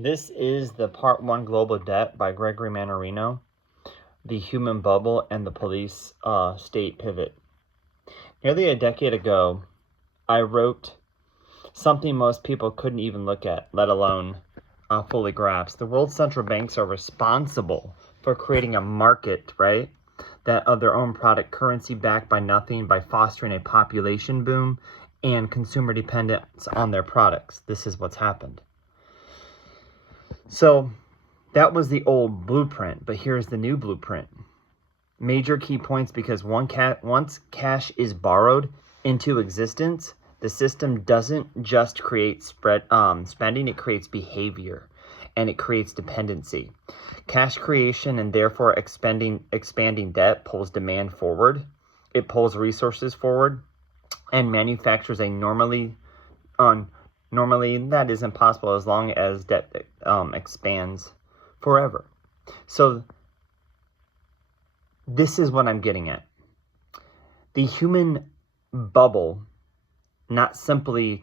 This is the Part 1 Global Debt by Gregory Mannarino, The Human Bubble and the Police State Pivot. Nearly a decade ago, I wrote something most people couldn't even look at, let alone fully grasp. The world's central banks are responsible for creating a market, right? That of their own product currency backed by nothing, by fostering a population boom and consumer dependence on their products. This is what's happened. So that was the old blueprint, but here's the new blueprint. Major key points, because once cash is borrowed into existence, the system doesn't just create spending, it creates behavior and it creates dependency. Cash creation and therefore expanding debt pulls demand forward. It pulls resources forward and manufactures a normally that is impossible as long as debt expands forever. So this is what I'm getting at. The human bubble, not simply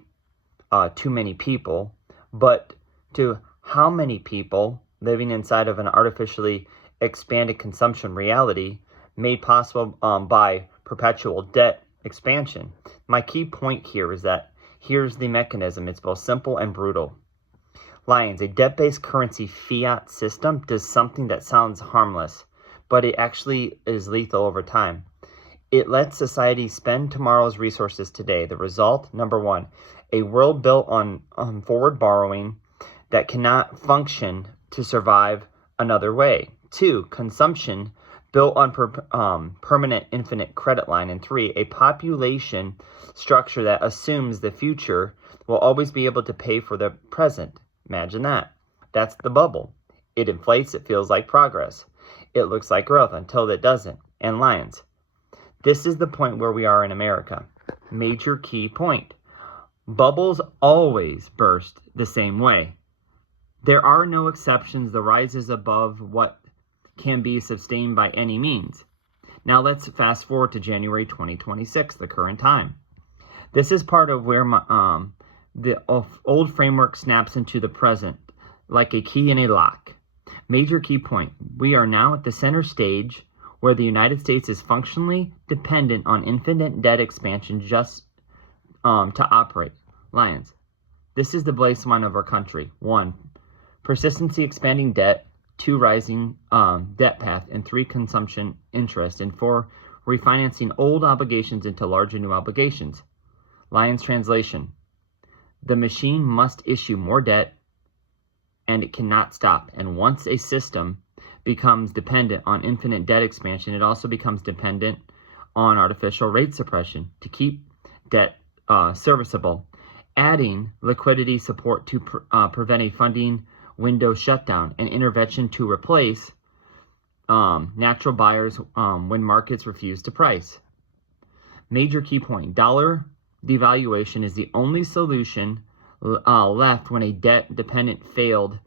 too many people, but to how many people living inside of an artificially expanded consumption reality made possible by perpetual debt expansion. My key point here is that here's the mechanism. It's both simple and brutal. Lions, a debt-based currency fiat system does something that sounds harmless, but it actually is lethal over time. It lets society spend tomorrow's resources today. The result, number one, a world built on forward borrowing that cannot function to survive another way. Two, consumption built on permanent infinite credit line. And three, a population structure that assumes the future will always be able to pay for the present. Imagine that. That's the bubble. It inflates, it feels like progress. It looks like growth until it doesn't. And lions, this is the point where we are in America. Major key point. Bubbles always burst the same way. There are no exceptions. The rise is above what can be sustained by any means. Now let's fast forward to January 2026, the current time. This is part of where the old framework snaps into the present like a key in a lock. Major key point. We are now at the center stage where the United States is functionally dependent on infinite debt expansion just to operate. Lions, this is the baseline of our country. 1, persistency expanding debt. 2, rising debt path. And 3, consumption interest. And 4, refinancing old obligations into larger new obligations. Lions translation. The machine must issue more debt and it cannot stop. And once a system becomes dependent on infinite debt expansion, it also becomes dependent on artificial rate suppression to keep debt serviceable, adding liquidity support to prevent a funding window shutdown and intervention to replace natural buyers when markets refuse to price. Major key point. Dollar devaluation is the only solution left when a debt-dependent failed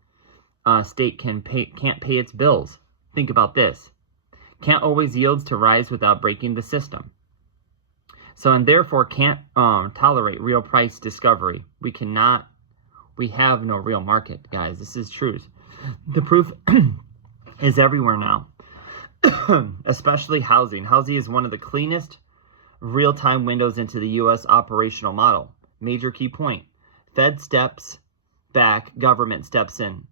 state can't pay its bills. Think about this. Can't always yields to rise without breaking the system. So, and therefore can't tolerate real price discovery. We have no real market, guys. This is truth. The proof is everywhere now, especially housing. Housing is one of the cleanest real-time windows into the U.S. operational model. Major key point. Fed steps back, government steps in.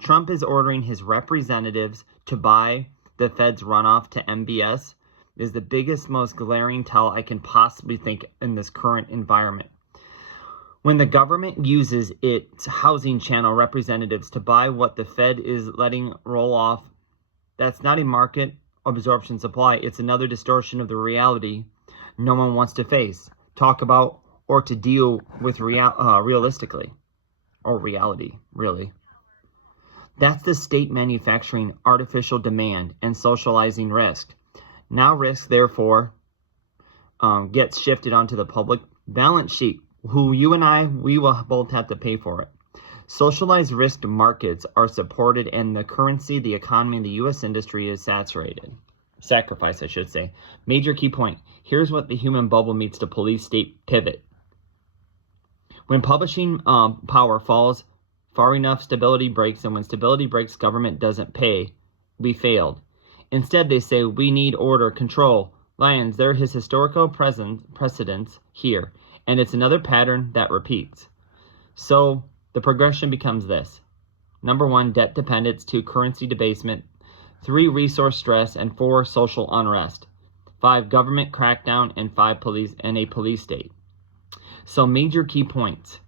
Trump is ordering his representatives to buy the Fed's runoff to MBS is the biggest, most glaring tell I can possibly think in this current environment. When the government uses its housing channel representatives to buy what the Fed is letting roll off, that's not a market absorption supply. It's another distortion of the reality no one wants to face, talk about, or to deal with realistically. Or reality, really. That's the state manufacturing artificial demand and socializing risk. Now risk, therefore, gets shifted onto the public balance sheet, who you and I, we will both have to pay for it. Socialized risk markets are supported and the currency, the economy, and the U.S. industry is saturated. Sacrifice, I should say. Major key point. Here's what the human bubble meets the police state pivot. When publishing power falls Far enough, stability breaks, and when stability breaks, government doesn't pay. We failed. Instead, they say, we need order, control. Lions, there is historical precedence here, and it's another pattern that repeats. So the progression becomes this. Number 1, debt dependence. 2, currency debasement. 3, resource stress. And 4, social unrest. 5, government crackdown. And 5, police and a police state. So major key points.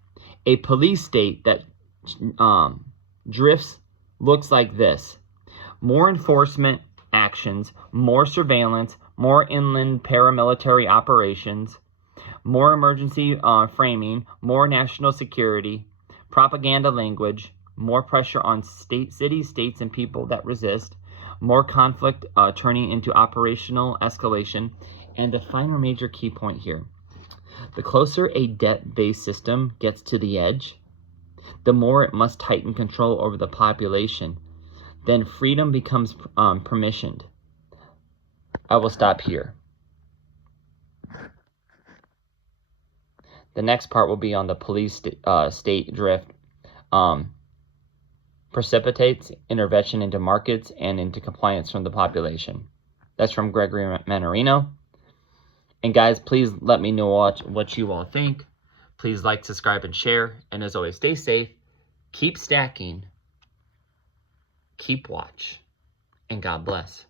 A police state that drifts looks like this. More enforcement actions, more surveillance, more inland paramilitary operations, more emergency framing, more national security, propaganda language, more pressure on cities, states, and people that resist, more conflict turning into operational escalation, and the final major key point here. The closer a debt-based system gets to the edge, the more it must tighten control over the population. Then freedom becomes permissioned. I will stop here. The next part will be on the police state drift. Precipitates intervention into markets and into compliance from the population. That's from Gregory Mannarino. And guys, please let me know what you all think. Please like, subscribe, and share. And as always, stay safe, keep stacking, keep watch, and God bless.